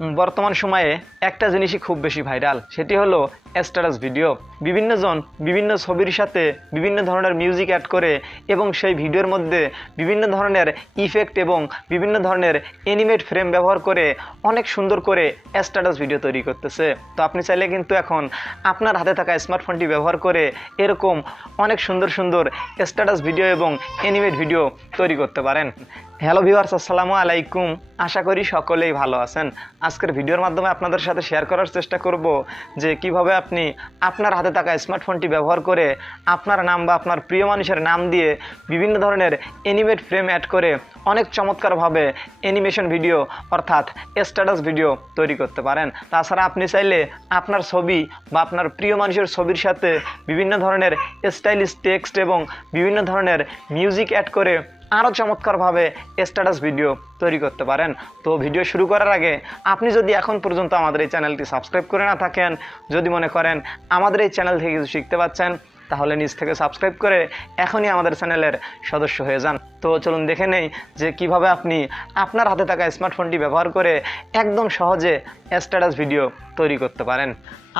বর্তমান সময়ে একটা জিনিসই খুব বেশি ভাইরাল, সেটি হলো স্ট্যাটাস ভিডিও। বিভিন্নজন বিভিন্ন ছবির সাথে বিভিন্ন ধরনের মিউজিক অ্যাড করে এবং সেই ভিডিওর মধ্যে বিভিন্ন ধরনের ইফেক্ট এবং বিভিন্ন ধরনের অ্যানিমেট ফ্রেম ব্যবহার করে অনেক সুন্দর করে স্ট্যাটাস ভিডিও তৈরি করতেছে। তো আপনি চাইলে কিন্তু এখন আপনার হাতে থাকা স্মার্টফোনটি ব্যবহার করে এরকম অনেক সুন্দর সুন্দর স্ট্যাটাস ভিডিও এবং অ্যানিমেট ভিডিও তৈরি করতে পারেন। হ্যালো ভিউয়ার্স, আসসালামু আলাইকুম। আশা করি সকলেই ভালো আছেন। আজকের ভিডিওর মাধ্যমে আপনাদের সাথে শেয়ার করার চেষ্টা করব যে কিভাবে আপনি আপনার হাতে থাকা স্মার্টফোনটি ব্যবহার করে আপনার নাম বা আপনার প্রিয় মানুষের নাম দিয়ে বিভিন্ন ধরনের অ্যানিমেট ফ্রেম অ্যাড করে অনেক চমৎকারভাবে অ্যানিমেশন ভিডিও অর্থাৎ স্ট্যাটাস ভিডিও তৈরি করতে পারেন। তাছাড়া আপনি চাইলে আপনার ছবি বা আপনার প্রিয় মানুষের ছবির সাথে বিভিন্ন ধরনের স্টাইলিশ টেক্সট এবং বিভিন্ন ধরনের মিউজিক অ্যাড করে আরও চমৎকারভাবে স্ট্যাটাস ভিডিও তৈরি করতে পারেন। তো ভিডিও শুরু করার আগে আপনি যদি এখন পর্যন্ত আমাদের এই চ্যানেলটি সাবস্ক্রাইব করে না থাকেন, যদি মনে করেন আমাদের এই চ্যানেল থেকে কিছু শিখতে পাচ্ছেন, তাহলে নিজ থেকে সাবস্ক্রাইব করে এখনই আমাদের চ্যানেলের সদস্য হয়ে যান। তো চলুন দেখে নেই যে কিভাবে আপনি আপনার হাতে থাকা স্মার্টফোনটি ব্যবহার করে একদম সহজে স্ট্যাটাস ভিডিও তৈরি করতে পারেন।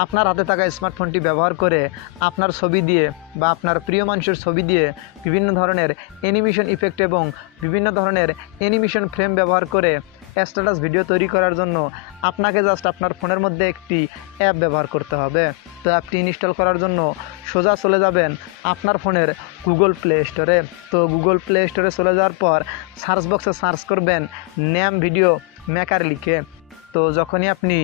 আপনার হাতে থাকা স্মার্টফোনটি ব্যবহার করে আপনার ছবি দিয়ে বা আপনার প্রিয় মানুষের ছবি দিয়ে বিভিন্ন ধরনের অ্যানিমেশন ইফেক্ট এবং বিভিন্ন ধরনের অ্যানিমেশন ফ্রেম ব্যবহার করে স্ট্যাটাস ভিডিও তৈরি করার জন্য আপনাকে জাস্ট আপনার ফোনের মধ্যে একটি অ্যাপ ব্যবহার করতে হবে। তো অ্যাপটি ইনস্টল করার জন্য সোজা চলে যাবেন আপনার ফোনের গুগল প্লে স্টোরে। তো গুগল প্লে স্টোরে চলে যাওয়ার পর সার্চ বক্সে সার্চ করবেন নেম ভিডিও মেকার লিখে। তো যখনই আপনি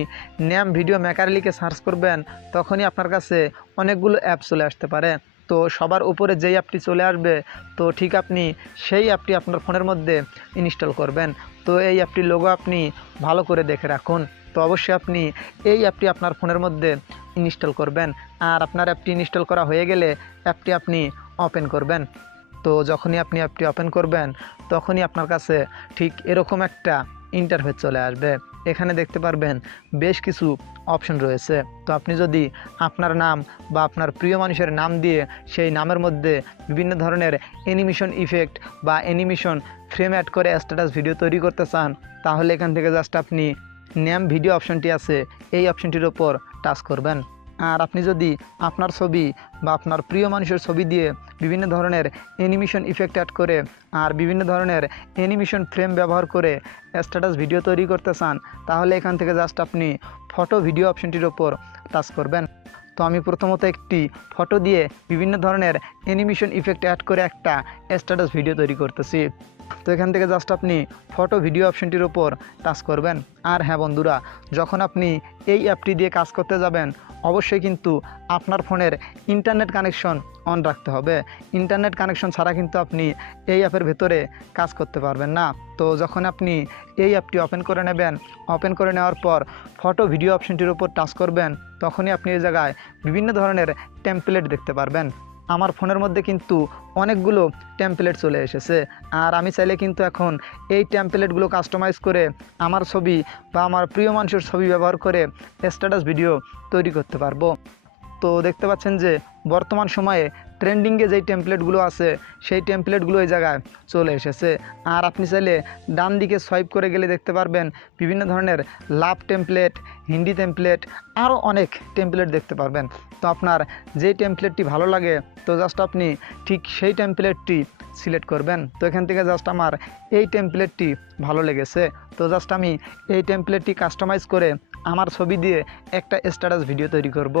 নেম ভিডিও মেকার লিখে সার্চ করবেন তখনই আপনার কাছে অনেকগুলো অ্যাপ চলে আসতে পারে। তো সবার উপরে যেই অ্যাপটি চলে আসবে তো ঠিক আপনি সেই অ্যাপটি আপনার ফোনের মধ্যে ইনস্টল করবেন। তো এই অ্যাপটির লোগো আপনি ভালো করে দেখে রাখুন। তো অবশ্যই আপনি এই অ্যাপটি আপনার ফোনের মধ্যে ইনস্টল করবেন। আর আপনার অ্যাপটি ইনস্টল করা হয়ে গেলে অ্যাপটি আপনি ওপেন করবেন। তো যখনই আপনি অ্যাপটি ওপেন করবেন তখনই আপনার কাছে ঠিক এরকম একটা ইন্টারফেস চলে আসবে। এখানে দেখতে পারবেন বেশ কিছু অপশন রয়েছে। তো আপনি যদি আপনার নাম বা আপনার প্রিয় মানুষের নাম দিয়ে সেই নামের মধ্যে বিভিন্ন ধরনের অ্যানিমেশন ইফেক্ট বা অ্যানিমেশন ফ্রেম অ্যাড করে স্ট্যাটাস ভিডিও তৈরি করতে চান, তাহলে এখান থেকে জাস্ট আপনি নেম ভিডিও অপশনটি আছে এই অপশনটির ওপর টাচ করবেন। আর আপনি যদি আপনার ছবি বা আপনার প্রিয় মানুষের ছবি দিয়ে বিভিন্ন ধরনের অ্যানিমেশন ইফেক্ট অ্যাড করে আর বিভিন্ন ধরনের অ্যানিমেশন ফ্রেম ব্যবহার করে স্ট্যাটাস ভিডিও তৈরি করতে চান, তাহলে এখান থেকে জাস্ট আপনি ফটো ভিডিও অপশনটির ওপর টাচ করবেন। তো আমি প্রথমত একটি ফটো দিয়ে বিভিন্ন ধরনের অ্যানিমেশন ইফেক্ট অ্যাড করে একটা স্ট্যাটাস ভিডিও তৈরি করতেছি। তো এখান থেকে জাস্ট আপনি ফটো ভিডিও অপশনটির ওপর টাচ করবেন। আর হ্যাঁ বন্ধুরা, যখন আপনি এই অ্যাপটি দিয়ে কাজ করতে যাবেন অবশ্যই কিন্তু আপনার ফোনের ইন্টারনেট কানেকশন অন রাখতে হবে। ইন্টারনেট কানেকশন ছাড়া কিন্তু আপনি এই অ্যাপের ভেতরে কাজ করতে পারবেন না। তো যখন আপনি এই অ্যাপটি ওপেন করে নেবেন, ওপেন করে নেওয়ার পর ফটো ভিডিও অপশনটির উপর টাচ করবেন, তখনই আপনি এই জায়গায় বিভিন্ন ধরনের টেমপ্লেট দেখতে পারবেন। আমার ফোনের মধ্যে কিন্তু অনেকগুলো টেমপ্লেট চলে এসেছে। আর আমি চাইলে কিন্তু এখন এই টেমপ্লেটগুলো কাস্টমাইজ করে আমার ছবি বা আমার প্রিয় মানুষের ছবি ব্যবহার করে স্ট্যাটাস ভিডিও তৈরি করতে পারবো। তো দেখতে পাচ্ছেন যে বর্তমান সময়ে ট্রেন্ডিংয়ে যেই টেমপ্লেটগুলো আছে সেই টেমপ্লেটগুলো এই জায়গায় চলে এসেছে। আর আপনি চাইলে ডান দিকে সোয়াইপ করে গেলে দেখতে পারবেন বিভিন্ন ধরনের লাভ টেমপ্লেট, হিন্দি টেমপ্লেট, আরও অনেক টেমপ্লেট দেখতে পারবেন। তো আপনার যেই টেমপ্লেটটি ভালো লাগে তো জাস্ট আপনি ঠিক সেই টেমপ্লেটটি সিলেক্ট করবেন। তো এখান থেকে জাস্ট আমার এই টেমপ্লেটটি ভালো লেগেছে, তো জাস্ট আমি এই টেমপ্লেটটি কাস্টমাইজ করে আমার ছবি দিয়ে একটা স্ট্যাটাস ভিডিও তৈরি করব।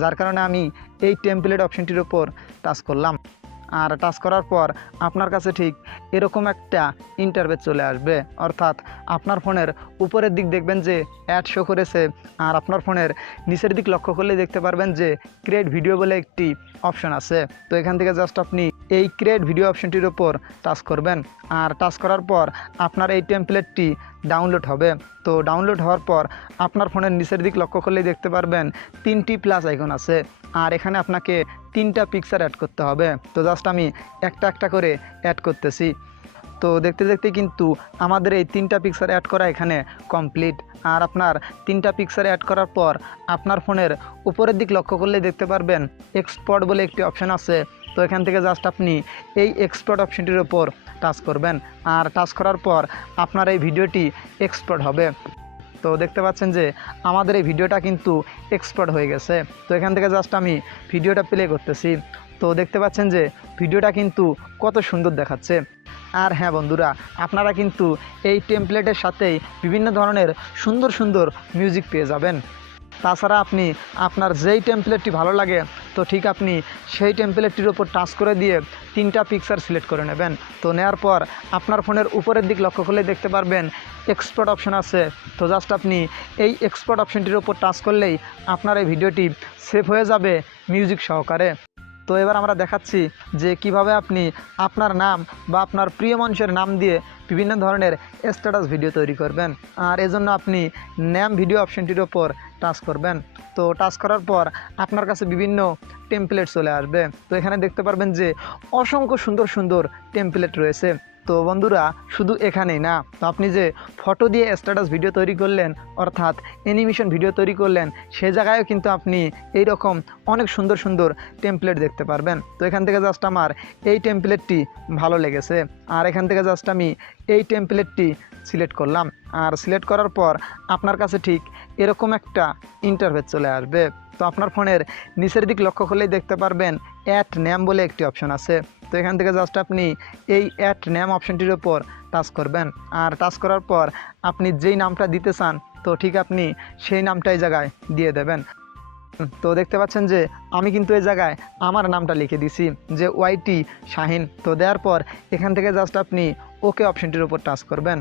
যার কারণে আমি এই টেমপ্লেট অপশনটির উপর টাচ করলাম। আর টাচ করার পর আপনার কাছে ঠিক এরকম একটা ইন্টারফেস চলে আসবে। অর্থাৎ আপনার ফোনের উপরের দিক দেখবেন যে অ্যাড শো করেছে, আর আপনার ফোনের নিচের দিক লক্ষ্য করলে দেখতে পারবেন যে ক্রিয়েট ভিডিও বলে একটি অপশন আছে। তো এখান থেকে জাস্ট আপনি এই ক্রিয়েট ভিডিও অপশনটির উপর টাচ করবেন। আর টাচ করার পর আপনার এই টেমপ্লেটটি ডাউনলোড হবে। তো ডাউনলোড হওয়ার পর আপনার ফোনের নিচের দিক লক্ষ্য করলেই দেখতে পারবেন 3টি প্লাস আইকন আছে। আর এখানে আপনাকে 3টা পিকচার অ্যাড করতে হবে। তো জাস্ট আমি একটা একটা করে অ্যাড করতেছি। তো দেখতে দেখতে কিন্তু আমাদের এই 3টা পিকচার অ্যাড করা এখানে কমপ্লিট। আর আপনার 3টা পিকচার অ্যাড করার পর আপনার ফোনের উপরের দিক লক্ষ্য করলে দেখতে পারবেন এক্সপোর্ট বলে একটি অপশন আছে। তো এখান থেকে জাস্ট আপনি এই এক্সপোর্ট অপশনটির উপর টাচ করবেন। আর টাচ করার পর আপনার এই ভিডিওটি এক্সপোর্ট হবে। তো দেখতে পাচ্ছেন যে আমাদের এই ভিডিওটা কিন্তু এক্সপোর্ট হয়ে গেছে। তো এখান থেকে জাস্ট আমি ভিডিওটা প্লে করতেছি। তো দেখতে পাচ্ছেন যে ভিডিওটা কিন্তু কত সুন্দর দেখাচ্ছে। আর হ্যাঁ বন্ধুরা, আপনারা কিন্তু এই টেমপ্লেটের সাথেই বিভিন্ন ধরনের সুন্দর সুন্দর মিউজিক পেয়ে যাবেন। তাছাড়া আপনি আপনার যেই টেমপ্লেটটি ভালো লাগে তো ঠিক আপনি সেই টেমপ্লেটটির উপর টাচ করে দিয়ে 3টা পিকচার সিলেক্ট করে নেবেন। তো নেওয়ার পর আপনার ফোনের উপরের দিক লক্ষ্য করলে দেখতে পারবেন এক্সপোর্ট অপশন আছে। তো জাস্ট আপনি এই এক্সপোর্ট অপশনটির উপর টাচ করলেই আপনার এই ভিডিওটি সেভ হয়ে যাবে মিউজিক সহকারে। তো এবার আমরা দেখাচ্ছি যে কিভাবে আপনি আপনার নাম বা আপনার প্রিয় মানুষের নাম দিয়ে বিভিন্ন ধরনের স্ট্যাটাস ভিডিও তৈরি করবেন। আর এজন্য আপনি নেম ভিডিও অপশনটির ওপর টাচ করবেন। তো টাচ করার পর আপনার কাছে বিভিন্ন টেমপ্লেট চলে আসবে। তো এখানে দেখতে পারবেন যে অসংখ্য সুন্দর সুন্দর টেমপ্লেট রয়েছে। তো বন্ধুরা, শুধু এখানেই না, তো আপনি যে ফটো দিয়ে স্ট্যাটাস ভিডিও তৈরি করলেন অর্থাৎ অ্যানিমেশন ভিডিও তৈরি করলেন, সে জায়গায়ও কিন্তু আপনি এই রকম অনেক সুন্দর সুন্দর টেমপ্লেট দেখতে পারবেন। তো এখান থেকে জাস্ট আমার এই টেমপ্লেটটি ভালো লেগেছে, আর এখান থেকে জাস্ট আমি এই টেমপ্লেটটি সিলেক্ট করলাম। আর সিলেক্ট করার পর আপনার কাছে ঠিক এরকম একটা ইন্টারফেস চলে আসবে। তো আপনার ফোনের নিচের দিক লক্ষ্য করলেই দেখতে পারবেন অ্যাড নেম বলে একটি অপশন আছে। তো এখান থেকে জাস্ট আপনি এই অ্যাড নেম অপশনটির উপর টাচ করবেন। আর টাচ করার পর আপনি যেই নামটা দিতে চান তো ঠিক আপনি সেই নামটাই জায়গায় দিয়ে দেবেন। তো দেখতে পাচ্ছেন যে আমি কিন্তু এই জায়গায় আমার নামটা লিখে দিছি যে ওয়াইটি শাহিন। তো দেওয়ার পর এখান থেকে জাস্ট আপনি ওকে অপশনটির উপর টাচ করবেন।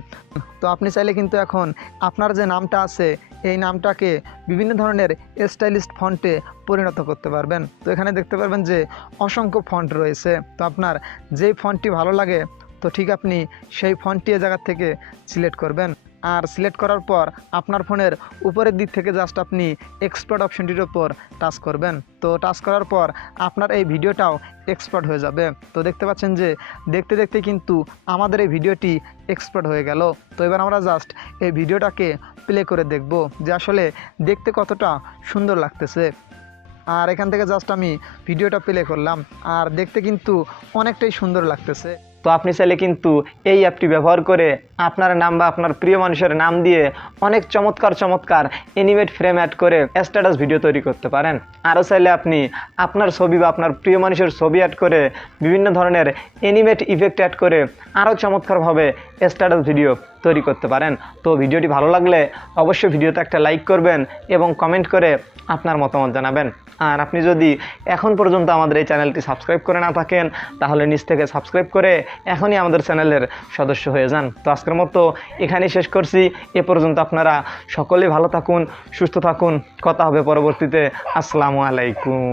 তো আপনি চাইলে কিন্তু এখন আপনার যে নামটা আছে এই নামটাকে বিভিন্ন ধরনের স্টাইলিস্ট ফন্টে পরিণত করতে পারবেন। তো এখানে দেখতে পারবেন যে অসংখ্য ফন্ট রয়েছে। তো আপনার যেই ফন্টটি ভালো লাগে তো ঠিক আপনি সেই ফন্টটি এই জায়গা থেকে সিলেক্ট করবেন। আর সিলেক্ট করার পর আপনার ফোনের উপরের দিক থেকে জাস্ট আপনি এক্সপোর্ট অপশনটির ওপর টাচ করবেন। তো টাচ করার পর আপনার এই ভিডিওটাও এক্সপোর্ট হয়ে যাবে। তো দেখতে পাচ্ছেন যে দেখতে দেখতে কিন্তু আমাদের এই ভিডিওটি এক্সপোর্ট হয়ে গেল। তো এবার আমরা জাস্ট এই ভিডিওটাকে প্লে করে দেখব যে আসলে দেখতে কতটা সুন্দর লাগতেছে। আর এখান থেকে জাস্ট আমি ভিডিওটা প্লে করলাম, আর দেখতে কিন্তু অনেকটাই সুন্দর লাগতেছে। তো আপনি চাইলে কিন্তু এই অ্যাপটি ব্যবহার করে আপনার নাম বা আপনার প্রিয় মানুষের নাম দিয়ে অনেক চমৎকার চমৎকার অ্যানিমেট ফ্রেম অ্যাড করে স্ট্যাটাস ভিডিও তৈরি করতে পারেন। আরও চাইলে আপনি আপনার ছবি বা আপনার প্রিয় মানুষের ছবি অ্যাড করে বিভিন্ন ধরনের অ্যানিমেট ইফেক্ট অ্যাড করে আরও চমৎকারভাবে স্ট্যাটাস ভিডিও তৈরি করতে পারেন। তো ভিডিওটি ভালো লাগলে অবশ্যই ভিডিওতে একটা লাইক করবেন এবং কমেন্ট করে আপনার মতামত জানাবেন। আর আপনি যদি এখন পর্যন্ত আমাদের এই চ্যানেলটি সাবস্ক্রাইব করে না থাকেন তাহলে নিচ থেকে সাবস্ক্রাইব করে এখনই আমাদের চ্যানেলের সদস্য হয়ে যান। তো আজকের মতো এখানেই শেষ করছি। এ পর্যন্ত আপনারা সকলেই ভালো থাকুন, সুস্থ থাকুন। কথা হবে পরবর্তীতে। আসসালামু আলাইকুম।